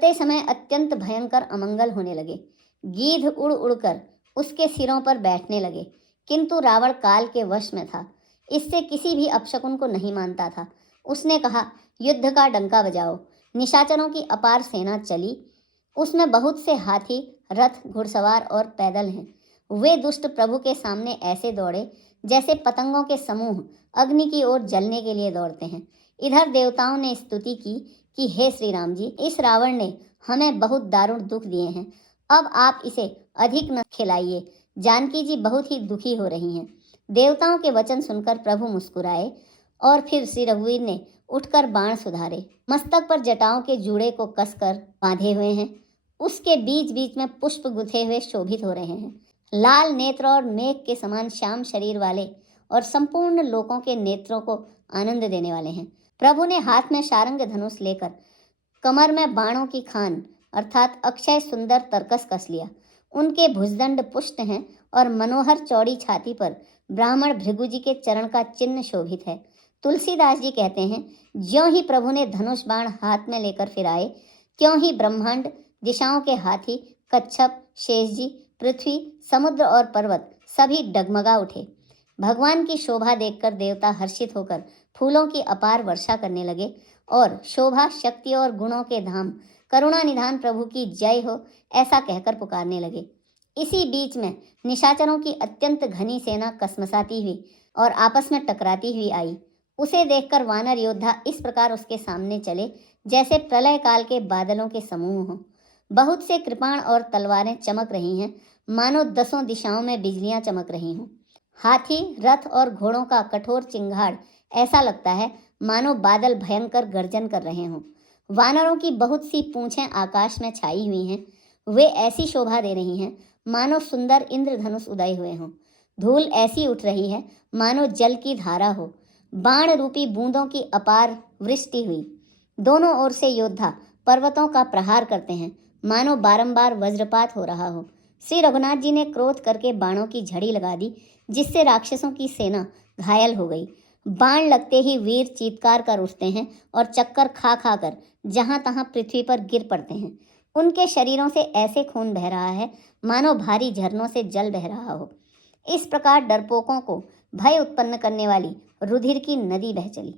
चलते समय अत्यंत भयंकर अमंगल होने लगे। गीध उड़ उड़कर उसके सिरों पर बैठने लगे, किंतु रावण काल के वश में था, इससे किसी भी अपशकुन को नहीं मानता था। उसने कहा, युद्ध का डंका बजाओ। निशाचरों की अपार सेना चली, उसमें बहुत से हाथी, रथ, घुड़सवार और पैदल हैं। वे दुष्ट प्रभु के सामने ऐसे दौड़े जैसे पतंगों के समूह अग्नि की ओर जलने के लिए दौड़ते हैं। इधर देवताओं ने स्तुति की कि हे श्री राम जी, इस रावण ने हमें बहुत दारुण दुख दिए हैं, अब आप इसे अधिक न खिलाइए। जानकी जी बहुत ही दुखी हो रही हैं। देवताओं के वचन सुनकर प्रभु मुस्कुराए और फिर श्री रघुवीर ने उठकर बाण सुधारे। मस्तक पर जटाओं के जूड़े को कसकर बांधे हुए हैं, उसके बीच बीच में पुष्प गुथे हुए शोभित हो रहे हैं। लाल नेत्र और मेघ के समान श्याम शरीर वाले और संपूर्ण लोकों के नेत्रों को आनंद देने वाले हैं। प्रभु ने हाथ में शारंग धनुष लेकर कमर में बाणों की खान अर्थात अक्षय सुंदर तरकस कस लिया। उनके भुजदंड पुष्ट हैं और मनोहर चौड़ी छाती पर ब्राह्मण भृगु जी के चरण का चिन्ह शोभित है। तुलसीदास जी कहते हैं, ज्यों ही प्रभु ने धनुष बाण हाथ में लेकर फिराए, त्यों ही ब्रह्मांड, दिशाओं के हाथी, कच्छप, शेषजी, पृथ्वी, समुद्र और पर्वत सभी डगमगा उठे। भगवान की शोभा देखकर देवता हर्षित होकर फूलों की अपार वर्षा करने लगे और शोभा, शक्ति और गुणों के धाम करुणा निधान प्रभु की जय हो ऐसा कहकर पुकारने लगे। इसी बीच में निशाचरों की अत्यंत घनी सेना कसमसाती हुई और आपस में टकराती हुई आई। उसे देखकर वानर योद्धा इस प्रकार उसके सामने चले जैसे प्रलय काल के बादलों के समूह हों। बहुत से कृपाण और तलवारें चमक रही हैं, मानो दसों दिशाओं में बिजलियां चमक रही हों। हाथी, रथ और घोड़ों का कठोर चिंगाड़ ऐसा लगता है मानो बादल भयंकर गर्जन कर रहे हों। वानरों की बहुत सी पूंछें आकाश में छाई हुई हैं, वे ऐसी शोभा दे रही हैं मानो सुंदर इंद्रधनुष उदय हुए हों। धूल ऐसी उठ रही है मानो जल की धारा हो। बाण रूपी बूंदों की अपार वृष्टि हुई। दोनों ओर से योद्धा पर्वतों का प्रहार करते हैं, मानो बारंबार वज्रपात हो रहा हो। श्री रघुनाथ जी ने क्रोध करके बाणों की झड़ी लगा दी, जिससे राक्षसों की सेना घायल हो गई। बाण लगते ही वीर चीत्कार कर उठते हैं और चक्कर खा खा कर जहां तहां पृथ्वी पर गिर पड़ते हैं। उनके शरीरों से ऐसे खून बह रहा है मानो भारी झरनों से जल बह रहा हो। इस प्रकार डरपोकों को भय उत्पन्न करने वाली रुधिर की नदी बह चली।